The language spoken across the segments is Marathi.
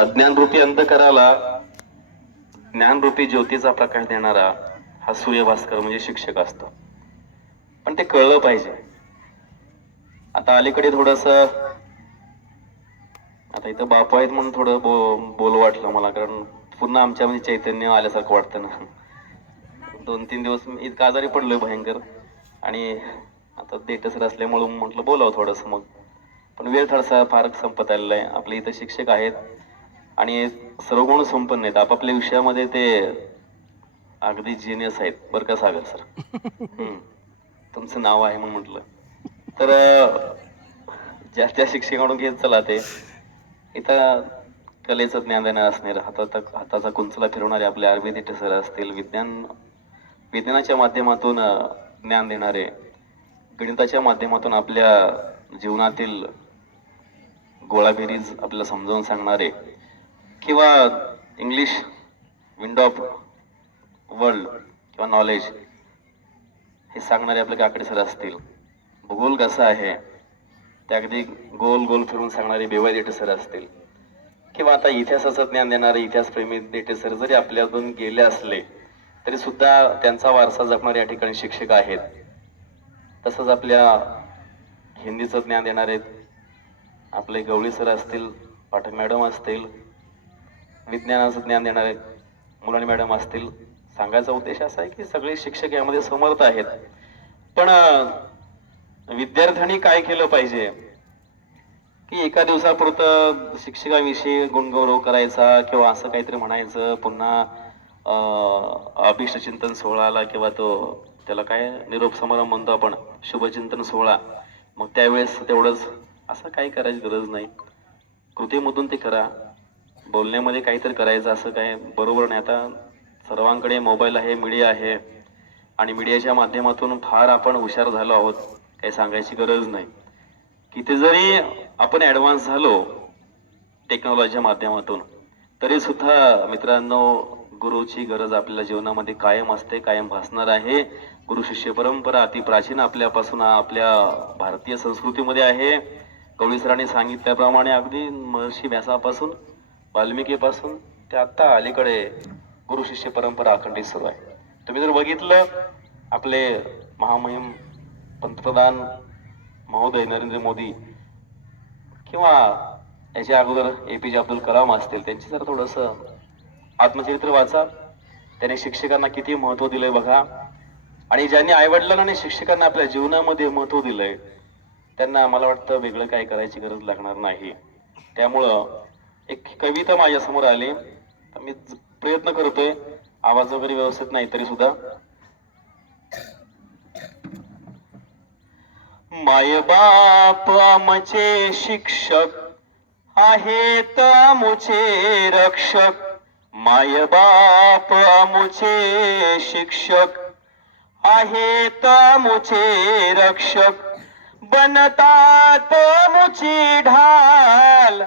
अज्ञानरूपी अंधकाराला ज्ञानरूपी ज्योतीचा प्रकाश देणारा हा सूर्यभास्कर म्हणजे शिक्षक असतो. पण ते कळलं पाहिजे. आता अलीकडे थोडस आता इथं बापू आहेत म्हणून थोडं बो बोल वाटलं मला कारण पुन्हा आमच्यामध्ये म्हणजे चैतन्य आल्यासारखं वाटतं ना. दोन तीन दिवस मी इतकं आजारी पडलोय भयंकर. आणि आता देटसर असल्यामुळे म्हटलं बोलावं थोडंसं मग. पण वेळ थोडासा फार संपत आलेला आहे. आपले इथं शिक्षक आहेत. आणि सर्व गुण संपन्न आहेत. आपापल्या विषयामध्ये ते अगदी जिनियस आहेत. बरं का सागर सर हम्म. तुमचं नाव आहे म्हणून म्हटलं. तर अं, ज्या त्या शिक्षकांकडून घेत चला ते. इथं कलेचं ज्ञान देणार असणार हातात हाताचा कुंचला फिरवणारे आपले आरबी देठे सर असतील विज्ञान विज्ञानाच्या माध्यमातून अं, ज्ञान देणारे गणिताच्या माध्यमातून आपल्या जीवनातील गोळाबेरीज आपल्याला समजावून सांगणारे किंवा इंग्लिश विंडो ऑफ वर्ल्ड किंवा नॉलेज हे सांगणारे आपले काकडे सर असतील. भूगोल कसा आहे? ते अगदी गोल गोल फिरून सांगणारे बेवाय देटे सर असतील. किंवा आता इतिहासाचं ज्ञान देणारे इतिहासप्रेमी देटे सर जरी आपल्यातून गेले असले तरी सुद्धा त्यांचा वारसा जपणारे या ठिकाणी शिक्षक आहेत. तसंच आपल्या हिंदीचं ज्ञान देणारे आपले गवळी सर असतील पाठक मॅडम असतील विज्ञानाचं ज्ञान देणारे मुलांनी मॅडम असतील सांगायचा उद्देश असा आहे की सगळे शिक्षक यामध्ये समर्थ आहेत. पण विद्यार्थ्यांनी काय केलं पाहिजे? की एका दिवसापुरतं शिक्षकाविषयी गुणगौरव करायचा किंवा असं काहीतरी म्हणायचं पुन्हा अं, अभिष्ट चिंतन सोहळाला किंवा तो त्याला काय निरोप समारंभ म्हणतो आपण शुभचिंतन सोहळा मग त्यावेळेस तेवढंच असं काही करायची गरज नाही. कृतीमधून ते करा. बोलण्यामध्ये काहीतरी करायचं असं काय बरोबर नाही. आता सर्वांकडे मोबाईल आहे मीडिया आहे आणि मीडियाच्या माध्यमातून फार आपण हुशार झालो आहोत काही सांगायची गरज नाही. किती जरी आपण ॲडव्हान्स झालो टेक्नॉलॉजीच्या माध्यमातून तरी सुद्धा मित्रांनो गुरुची गरज आपल्या जीवनामध्ये कायम असते कायम भासणार आहे. गुरु शिष्य परंपरा अति प्राचीन आपल्यापासून आपल्या भारतीय संस्कृतीमध्ये आहे. कवळी सरांनी सांगितल्याप्रमाणे अगदी महर्षी व्यासापासून वाल्मिकीपासून ते आता अलीकडे गुरु शिष्य परंपरा अखंडित सुरू आहे. तुम्ही जर बघितलं आपले महामहिम पंतप्रधान महोदय नरेंद्र मोदी किंवा याच्या अगोदर ए पी जे अब्दुल कलाम असतील त्यांचे जर थोडस आत्मचरित्र वाचा. त्याने शिक्षकांना किती महत्त्व दिलंय बघा. आणि ज्यांनी आईवडिलांना आणि शिक्षकांना आपल्या जीवनामध्ये महत्त्व दिलंय त्यांना मला वाटतं वेगळं काय करायची गरज लागणार नाही. त्यामुळं एक कविता माझ्यासमोर आली. मी प्रयत्न करतोय. आवाज वगैरे व्यवस्थित नाही तरी सुद्धा. माय बाप आमचे शिक्षक आहेत आमुचे रक्षक. माय बाप आमुचे शिक्षक आहेत आमुचे रक्षक. बनतात मुची ढाल.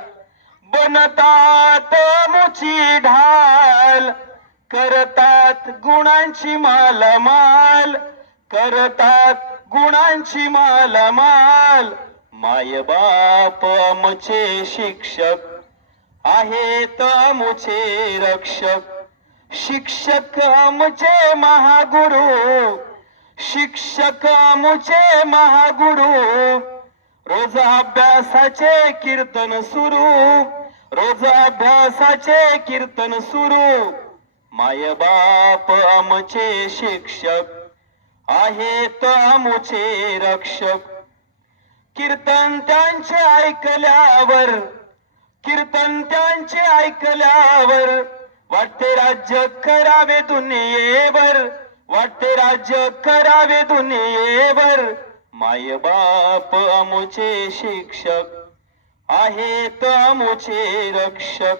बनतात मुची ढाल. करतात गुणांची मालमाल. करतात गुणांची मालमाल. माय बाप आमचे शिक्षक आहेत आमुचे रक्षक. शिक्षक आमचे महागुरु. शिक्षक मुचे महागुरु. रोज अभ्यासाचे कीर्तन सुरू. रोज अभ्यासाचे कीर्तन सुरू. माय बाप आमचे शिक्षक आहेत आमचे रक्षक. कीर्तन त्यांचे ऐकल्यावर कीर्तन त्यांचे ऐकल्यावर वाटते राज्य करावे दुनियेवर वाटते राज्य करावे दुनियेवर. माय बाप आमचे शिक्षक आहेत आमुचे रक्षक.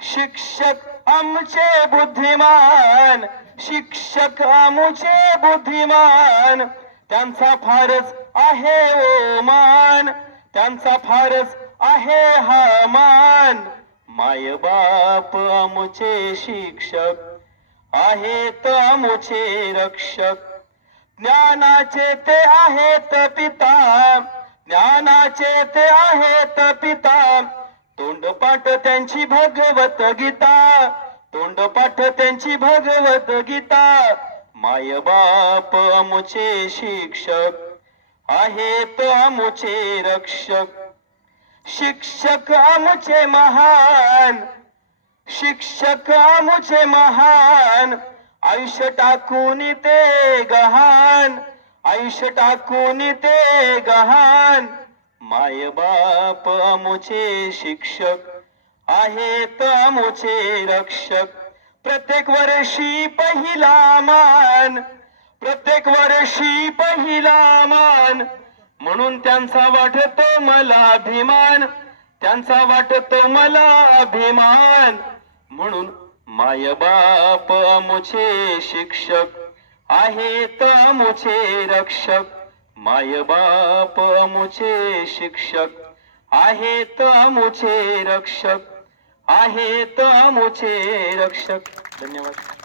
शिक्षक आमचे बुद्धिमान. शिक्षक आमचे बुद्धिमान. त्यांचा फारच आहे ओ मान त्यांचा फारच आहे हा मान. माय बाप आमचे शिक्षक आहेत आमचे रक्षक. ज्ञानाचे ते आहेत पिता. ज्ञानाचे ते आहेत पिता. तोंडपाठ त्यांची भगवत गीता. तोंडपाठ त्यांची भगवत गीता. माय बाप अमुचे शिक्षक आहेत अमुचे रक्षक. शिक्षक आमचे महान. शिक्षक आमचे महान. आयुष्य टाकून ते गहान आयुष्य टाकून ते गहान माय बाप अमुचे शिक्षक आहेत अमुचे रक्षक. प्रत्येक वर्षी पहिला मान प्रत्येक वर्षी पहिला मान. म्हणून त्यांचा वाटतो मला अभिमान त्यांचा वाटतो मला अभिमान. म्हणून माय बाप मुचे शिक्षक. आहेत मुझे रक्षक? माय बाप अमुचे शिक्षक. आहेत मुझे रक्षक? आहेत मुझे रक्षक? धन्यवाद.